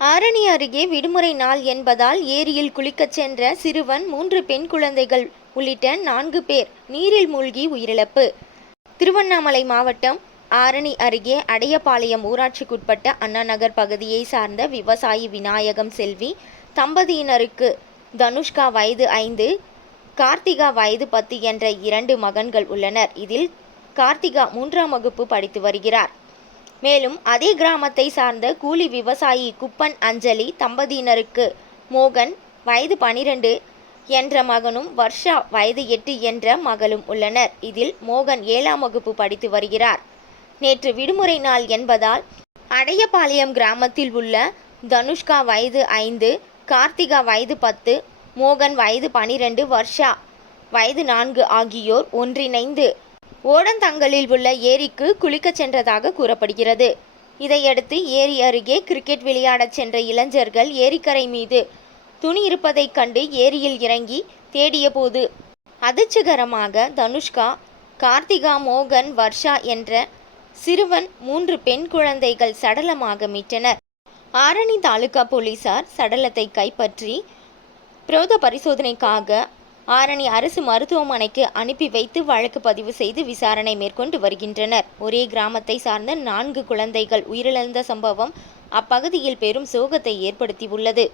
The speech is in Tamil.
ஆரணி அருகே விடுமுறை நாள் என்பதால் ஏரியில் குளிக்கச் சென்ற சிறுவன் மூன்று பெண் குழந்தைகள் உள்ளிட்ட நான்கு பேர் நீரில் மூழ்கி உயிரிழப்பு. திருவண்ணாமலை மாவட்டம் ஆரணி அருகே அடையபாளையம் ஊராட்சிக்குட்பட்ட அண்ணா நகர் பகுதியை சார்ந்த விவசாயி விநாயகம் செல்வி தம்பதியினருக்கு தனுஷ்கா வயது ஐந்து கார்த்திகா வயது பத்து என்ற இரண்டு மகன்கள் உள்ளனர். இதில் கார்த்திகா மூன்றாம் வகுப்பு படித்து வருகிறார். மேலும் அதே கிராமத்தை சார்ந்த கூலி விவசாயி குப்பன் அஞ்சலி தம்பதியினருக்கு மோகன் வயது பனிரெண்டு என்ற மகனும் வர்ஷா வயது எட்டு என்ற மகளும் உள்ளனர். இதில் மோகன் ஏழாம் வகுப்பு படித்து வருகிறார். நேற்று விடுமுறை நாள் என்பதால் அடையபாளையம் கிராமத்தில் உள்ள தனுஷ்கா வயது ஐந்து கார்த்திகா வயது பத்து மோகன் வயது பனிரெண்டு வர்ஷா வயது நான்கு ஆகியோர் ஒன்றிணைந்து ஓடந்தங்களில் உள்ள ஏரிக்கு குளிக்கச் சென்றதாக கூறப்படுகிறது. இதையடுத்து ஏரி அருகே கிரிக்கெட் விளையாடச் சென்ற இளைஞர்கள் ஏரிக்கரை மீது துணி இருப்பதைக் கண்டு ஏரியில் இறங்கி தேடியபோது அதிர்ச்சிகரமாக தனுஷ்கா கார்த்திகா மோகன் வர்ஷா என்ற சிறுவன் மூன்று பெண் குழந்தைகள் சடலமாக மீட்டனர். ஆரணி தாலுகா போலீசார் சடலத்தை கைப்பற்றி பிரேத பரிசோதனைக்காக ஆரணி அரசு மருத்துவமனைக்கு அனுப்பி வைத்து வழக்கு பதிவு செய்து விசாரணை மேற்கொண்டு வருகின்றனர். ஒரே கிராமத்தை சார்ந்த நான்கு குழந்தைகள் உயிரிழந்த சம்பவம் அப்பகுதியில் பெரும் சோகத்தை ஏற்படுத்தியுள்ளது.